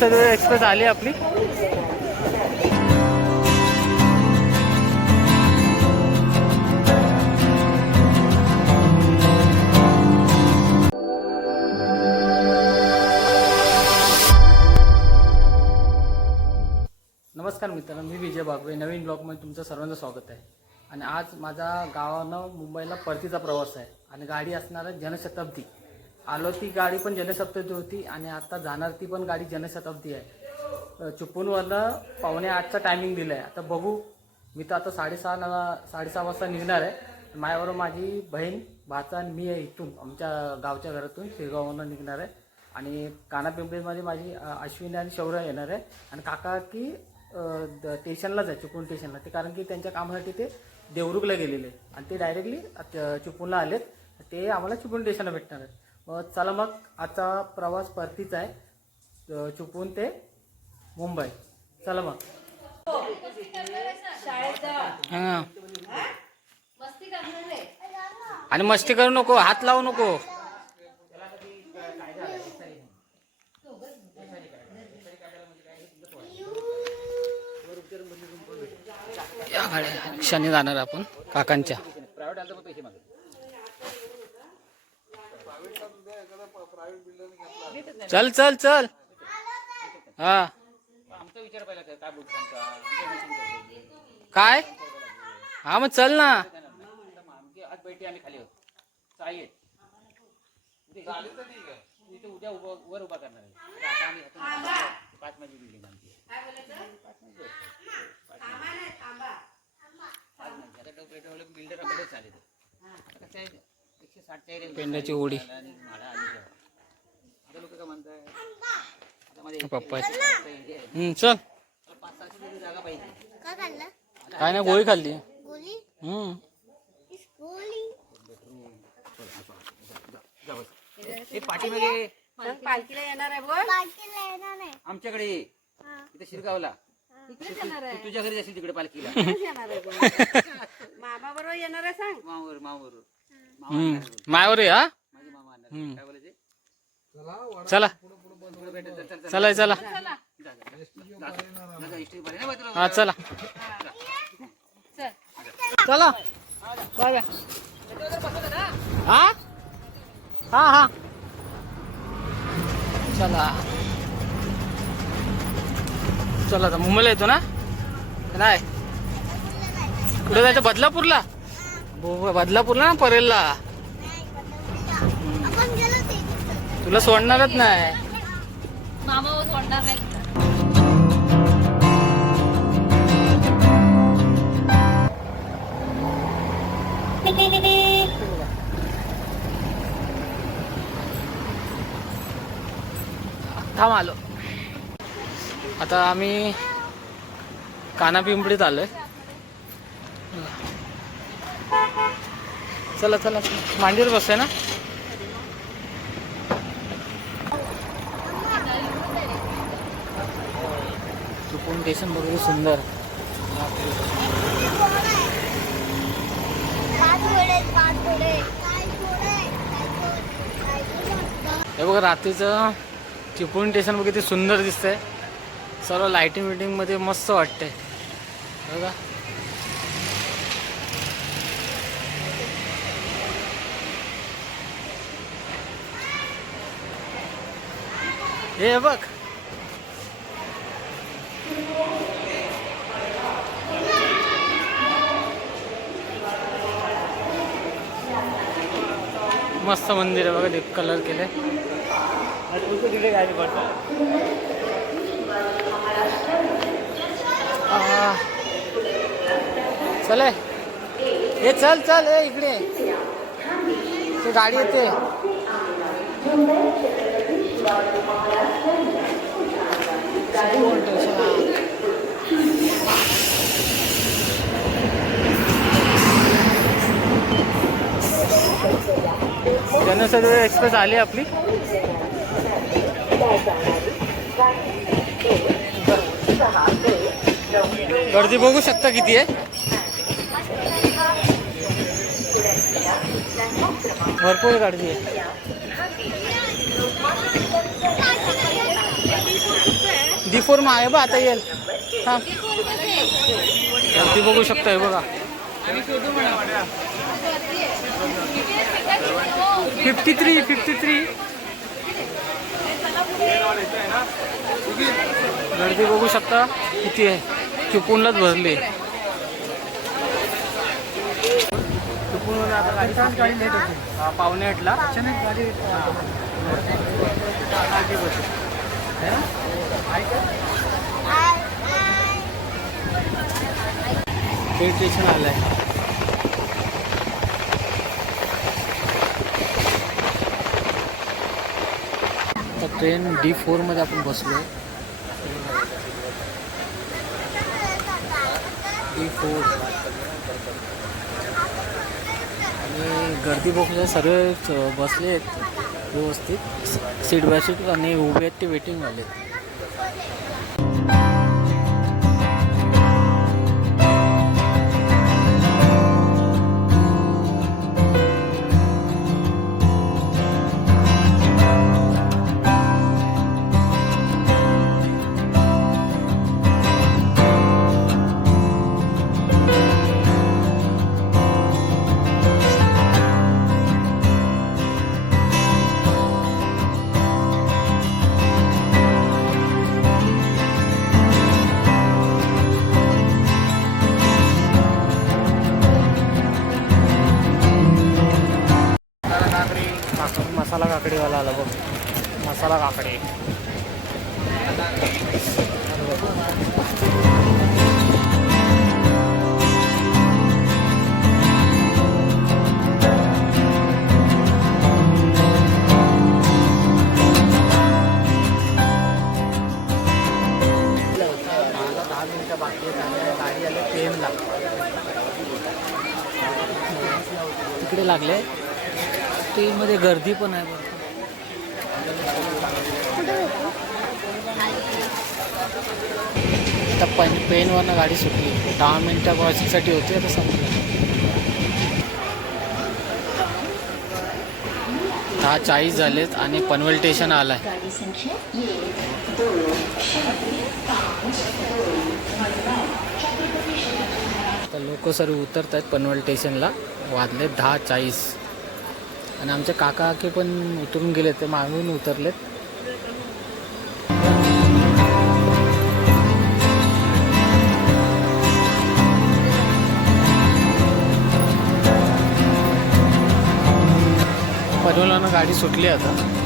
सर्व एक्सप्रेस आली आपली. नमस्कार मित्रांनो मी विजय बागवे. नवीन ब्लॉगमध्ये तुमचं सर्वांचं स्वागत आहे. आणि आज माझा गावानं मुंबईला परतीचा प्रवास आहे आणि गाडी असणार आहे जनशताब्दी. आलो ती गाडी पण जनशताब्दी होती आणि आता जाणार ती पण गाडी जनशताब्दी आहे. अ, चिपळूणवरनं पावणे आठचा टायमिंग दिलं आहे आता बघू. मी तर आता साडेसहा साडेसहा वाजता निघणार आहे. माझ्याबरोबर माझी बहीण भाचा आणि मी आहे इथून आमच्या गावच्या घरातून शिरगाववरून निघणार आहे. आणि कानापिंपरीमध्ये माझी अश्विनी आणि शौर्य येणार आहे. आणि काका की द- स्टेशनलाच आहे चिपळूण स्टेशनला. ते कारण की त्यांच्या कामासाठी ते देवरुखला गेलेले. आणि ते डायरेक्टली चिपळूणला आलेत. ते आम्हाला चिपळूण स्टेशनला भेटणार आहेत. चला मग आजचा प्रवास परतीचा आहे. चिपळूण ते मुंबई. चला मग. हां. आणि मस्ती करू नको हात लावू नको. या गाड्या रिक्षाने जाणार आपण काकांच्या. चल चल चल. हा. आमचा विचार पहिला काय? बोलतो काय हा मग चल ना. आमची आज बैठी आम्ही खाली उद्या वर उभा करणार बिल्डिंग बिल्डर चालेल पेंड्याची ओढी. पप्पा. चल. काय नाही गोळी खाल्ली. हम्म. हे पाठीमागे पालखीला येणार आहे बोल पालखीला येणार नाही आमच्याकडे. हा. इथे शिरगावला. तुझ्या घरी जाशील तिकडे पालखीला. मामा बरोबर येणार आहे सांग. मावर मावर आहे. हा? माझी मामा आणणार चला. चल, चल. हा चला. चला. बाय हा? हा हा. चला. चला आता मुंबईला येतो ना? नाही. कुठे जायचं? बदलापूरला? बदलापूरला ना परेलला नाही, बदलापूरला. आपण गेलो ते तुला सोडणारच नाही. मामा सोडणार नाही थांब आलो. आता आम्ही कानापिंपळीत आलोय. चला चला चला. मांडीवर बसतोय ना? चिपळूण स्टेशन सुंदर. हे बघा रात्रीचं चिपळूण स्टेशन बघ किती सुंदर दिसतंय. सर्व लाईटिंग विटिंगमध्ये मस्त वाटतंय. बघा. हे बघ. मस्त मंदिर आहे बघा ते कलर केले चल हे चल चल ए इकडे. ते गाडी येते. जनसर्व एक्सप्रेस आली आपली. गर्दी बघू शकता किती आहे. भरपूर गर्दी आहे. डी फोर आहे बा आता येईल. हां. गर्दी बघू शकता हे बघा. Fifty three fifty three. गर्दी बघू शकता किती आहे? चिपळूणलाच भरली. चिपळूण आता गाडी लेट होती पावणे आठला. गाडी रेल्वे स्टेशन आलंय. आता ट्रेन डी फोरमध्ये आपण बसलो. आहे डी फोर. आणि गर्दी बघूया सर्व बसले आहेत व्यवस्थित. सीट बाय सीट आणि उभे आहेत ते वेटिंगवाले आहेत काकडीवाला आला बघ. मसाला काकडी. मला दहा तिकडे लागले. ट्रेनमध्ये गर्दी पण आहे बरं. आता पण पेनवरनं गाडी सुटली. दहा मिनटं वॉचिंगसाठी होती आता संपलं. दहा चाळीस झालेत आणि पनवेल स्टेशन आहे तर लोक सर्व उतरत आहेत पनवेल स्टेशनला. वाजले दहा चाळीस. आणि आमचे काका काकी पण उतरून गेले ते मागून उतरलेत. पनवेलवरनं गाडी सुटली आता.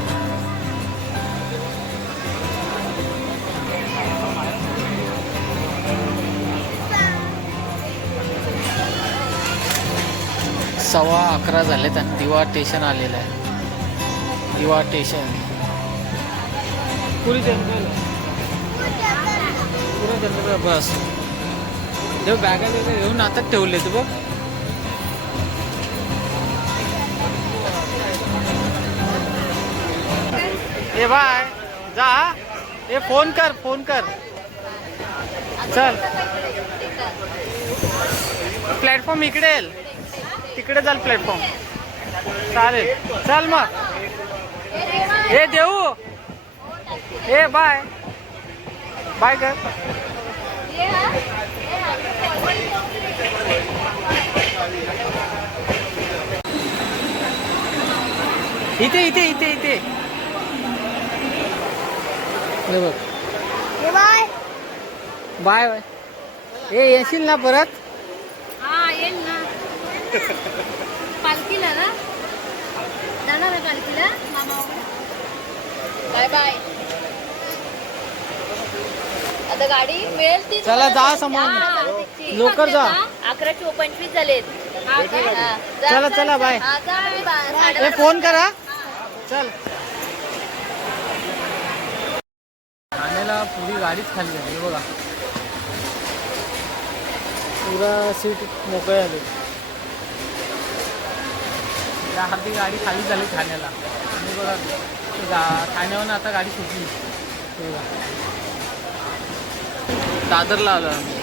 सव्वा अकरा झालेत आणि दिवा स्टेशन आलेलं आहे. दिवा स्टेशन पुरी जनरल पुरा जनरल बस. देव बॅगा वगैरे घेऊन आताच ठेवले तू बघ. ए बाय. जा. ए फोन कर फोन कर. चल. प्लॅटफॉर्म इकडे येईल. तिकडे चाल प्लॅटफॉर्म चालेल. चल मग. हे देऊ. ए बाय. बाय कर. इथे इथे इथे इथे. हे बघ. हे बाय. Bye bye. ए येशील ना परत हा येईल ना पालखीला ना जाणार आहे पालखीला मामा बाय बाय. आता गाडी मिळेल ती चला जा समोर. लवकर जा. अकराशे पंचवीस झालेत. जा, चला, चला. बाय. हा, फोन करा. चल. ठाण्याला पुरी गाडीच खाली झाली बघा. पुरा सीट मोकळे आले. त्या अर्धी गाडी खाली झाली ठाण्याला. आणि बघा गा ठाण्यावरून आता गाडी सुटली. दादरला आलो आम्ही.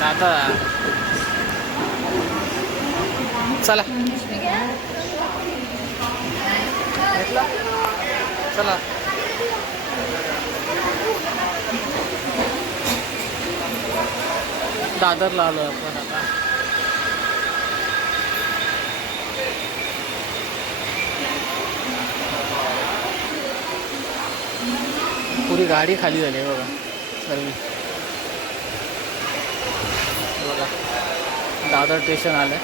दादर. चला. चला. दादरला आलो आपण आता. पुरी गाडी खाली झाली आहे बघा. सर्व. बघा. दादर स्टेशन आलं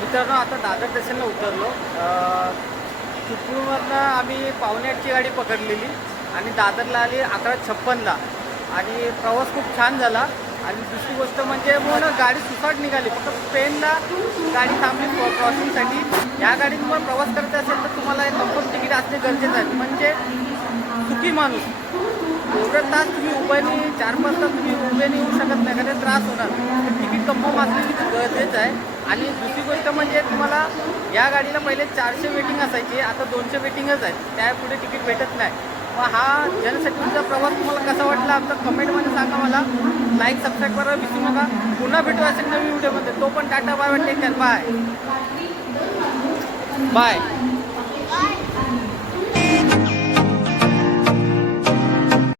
मित्रांनो आता दादर स्टेशनला उतरलो. चिपळूणवरनं आम्ही पावणे आठची गाडी पकडलेली आणि दादरला आली अकरा छप्पनला. आणि प्रवास खूप छान झाला. आणि दुसरी गोष्ट म्हणजे मग गाडी सुसाट निघाली. फक्त ट्रेनला गाडी थांबली क्रॉसिंगसाठी या गाडीत तुम्हाला प्रवास करायचा असेल तर तुम्हाला एक कम्फर्ट तिकीट असणे गरजेचं आहे. म्हणजे सुखी माणूस. एवढं तास तुम्ही उभ्याने चार पाच तास तुम्ही उभ्याने येऊ शकत नाही कारण त्रास होणार. तिकीट कन्फर्म असलेली गरजेचं आहे. आणि दुसरी गोष्ट म्हणजे तुम्हाला या गाडीला पहिले चारशे वेटिंग असायची. आता दोनशे वेटिंगच आहे त्या पुढे तिकीट भेटत नाही. मग हा जनशक्तीचा प्रवास तुम्हाला कसा वाटला आमचा कमेंटमध्ये सांगा मला. लाईक सबस्क्राईब करायला विसरू नका. पुन्हा भेटू असेल नवीन व्हिडिओमध्ये तो पण टाटा बाय वाटते. Bye bye